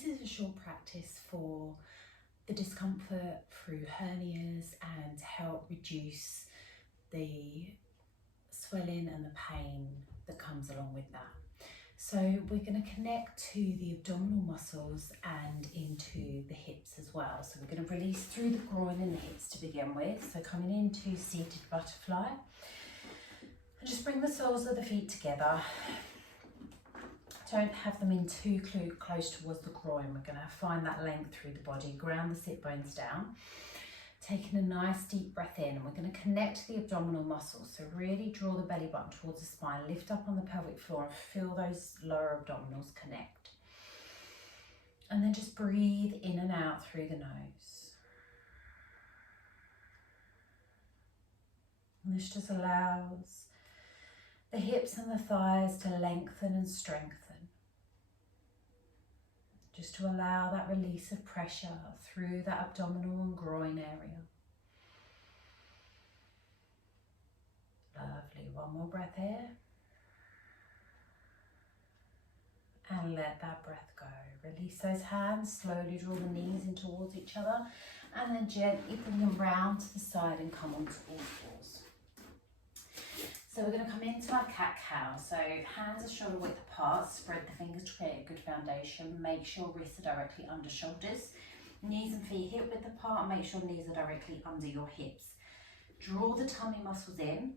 this is a short practice for the discomfort through hernias and to help reduce the swelling and the pain that comes along with that. So we're going to connect to the abdominal muscles and into the hips as well. So we're going to release through the groin and the hips to begin with. So coming into seated butterfly. And just bring the soles of the feet together. Don't have them in too close towards the groin. We're going to find that length through the body. Ground the sit bones down. Taking a nice deep breath in, and we're going to connect the abdominal muscles. So really draw the belly button towards the spine, lift up on the pelvic floor and feel those lower abdominals connect. And then just breathe in and out through the nose. And this just allows the hips and the thighs to lengthen and strengthen. Just to allow that release of pressure through that abdominal and groin area. Lovely. One more breath here. And let that breath go. Release those hands. Slowly draw the knees in towards each other. And then gently bring them round to the side and come onto all fours. So we're going to come into our cat-cow. So hands are shoulder width apart, spread the fingers to create a good foundation. Make sure wrists are directly under shoulders. Knees and feet hip width apart, and make sure knees are directly under your hips. Draw the tummy muscles in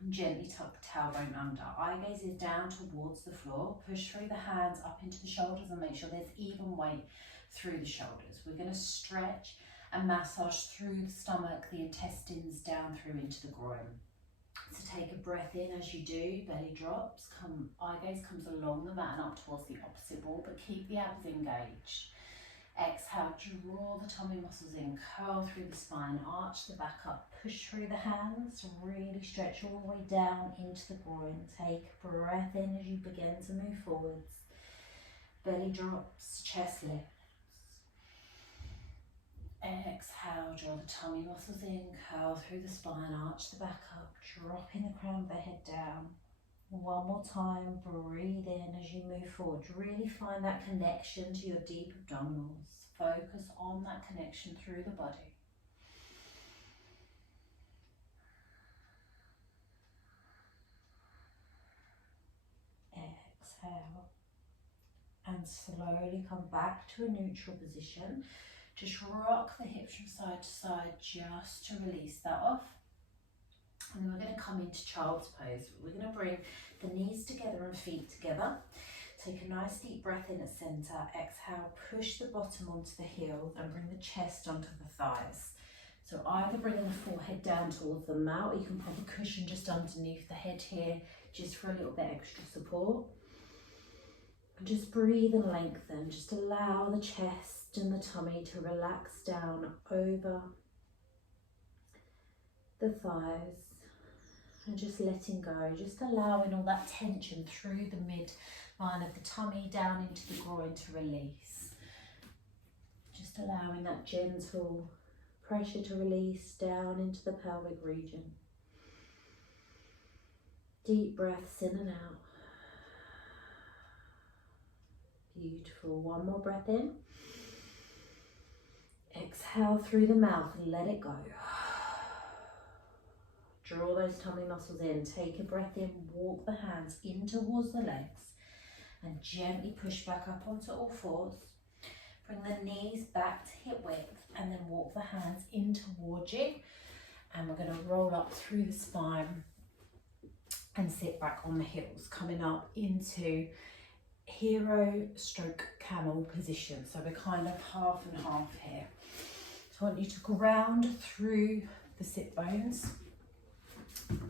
and gently tuck the tailbone under. Eye gaze is down towards the floor. Push through the hands up into the shoulders and make sure there's even weight through the shoulders. We're going to stretch and massage through the stomach, the intestines, down through into the groin. So take a breath in as you do, belly drops, eye gaze comes along the mat and up towards the opposite wall, but keep the abs engaged. Exhale, draw the tummy muscles in, curl through the spine, arch the back up, push through the hands, really stretch all the way down into the groin. Take a breath in as you begin to move forwards. Belly drops, chest lifts. Exhale, draw the tummy muscles in, curl through the spine, arch the back up, dropping the crown of the head down. One more time, breathe in as you move forward. Really find that connection to your deep abdominals. Focus on that connection through the body. Exhale. And slowly come back to a neutral position. Just rock the hips from side to side just to release that off. And then we're going to come into child's pose. We're going to bring the knees together and feet together. Take a nice deep breath in at center. Exhale, push the bottom onto the heels and bring the chest onto the thighs. So either bringing the forehead down towards the mat, or you can pop a cushion just underneath the head here, just for a little bit extra support. Just breathe and lengthen. Just allow the chest and the tummy to relax down over the thighs and just letting go, just allowing all that tension through the midline of the tummy down into the groin to release. Just allowing that gentle pressure to release down into the pelvic region. Deep breaths in and out. Beautiful. One more breath in. Exhale through the mouth and let it go. Draw those tummy muscles in. Take a breath in. Walk the hands in towards the legs and gently push back up onto all fours. Bring the knees back to hip width and then walk the hands in towards you. And we're going to roll up through the spine and sit back on the heels, coming up into hero stroke camel position. So we're kind of half and half here. So I want you to ground through the sit bones,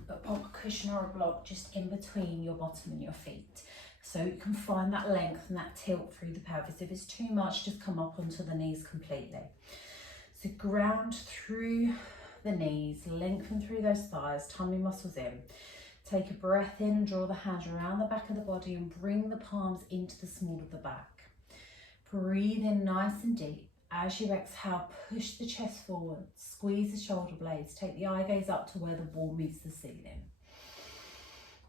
but pop a cushion or a block just in between your bottom and your feet. So you can find that length and that tilt through the pelvis. If it's too much, just come up onto the knees completely. So ground through the knees, lengthen through those thighs, tummy muscles in. Take a breath in and draw the hands around the back of the body and bring the palms into the small of the back. Breathe in nice and deep. As you exhale, push the chest forward, squeeze the shoulder blades, take the eye gaze up to where the wall meets the ceiling.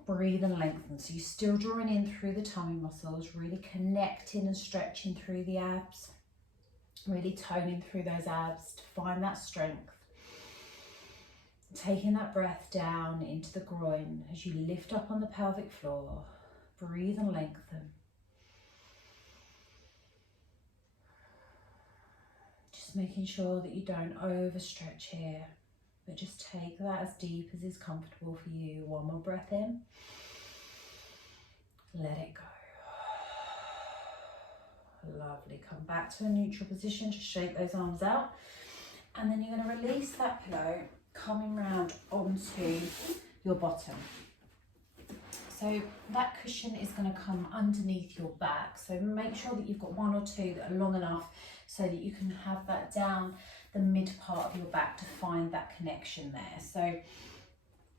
Breathe and lengthen. So you're still drawing in through the tummy muscles, really connecting and stretching through the abs, really toning through those abs to find that strength. Taking that breath down into the groin as you lift up on the pelvic floor. Breathe and lengthen. Just making sure that you don't overstretch here, but just take that as deep as is comfortable for you. One more breath in. Let it go. Lovely. Come back to a neutral position. Just shake those arms out. And then you're going to release that pillow, coming round onto your bottom. So that cushion is going to come underneath your back. So make sure that you've got one or two that are long enough so that you can have that down the mid part of your back to find that connection there. So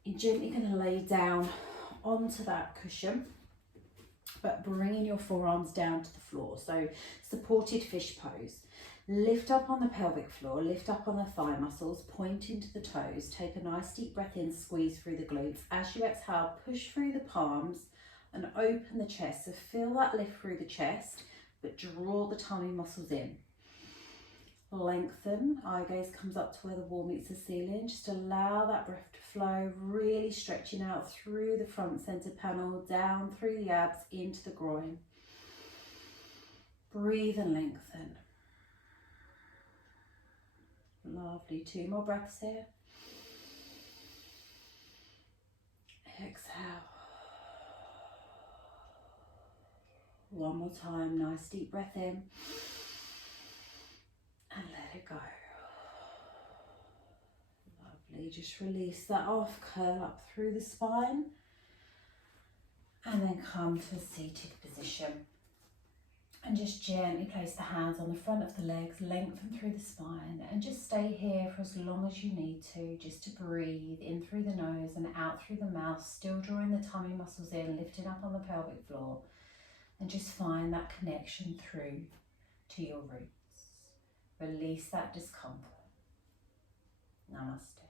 you're gently going to lay down onto that cushion, but bringing your forearms down to the floor. So supported fish pose. Lift up on the pelvic floor, lift up on the thigh muscles, point into the toes. Take a nice deep breath in, squeeze through the glutes. As you exhale, push through the palms and open the chest. So feel that lift through the chest, but draw the tummy muscles in. Lengthen, eye gaze comes up to where the wall meets the ceiling. Just allow that breath to flow, really stretching out through the front center panel, down through the abs, into the groin. Breathe and lengthen. Lovely, 2 more breaths here. Exhale. One more time, nice deep breath in. And let it go. Lovely, just release that off, curl up through the spine. And then come to a seated position. And just gently place the hands on the front of the legs, lengthen through the spine, and just stay here for as long as you need to, just to breathe in through the nose and out through the mouth, still drawing the tummy muscles in, lifting up on the pelvic floor, and just find that connection through to your roots. Release that discomfort. Namaste.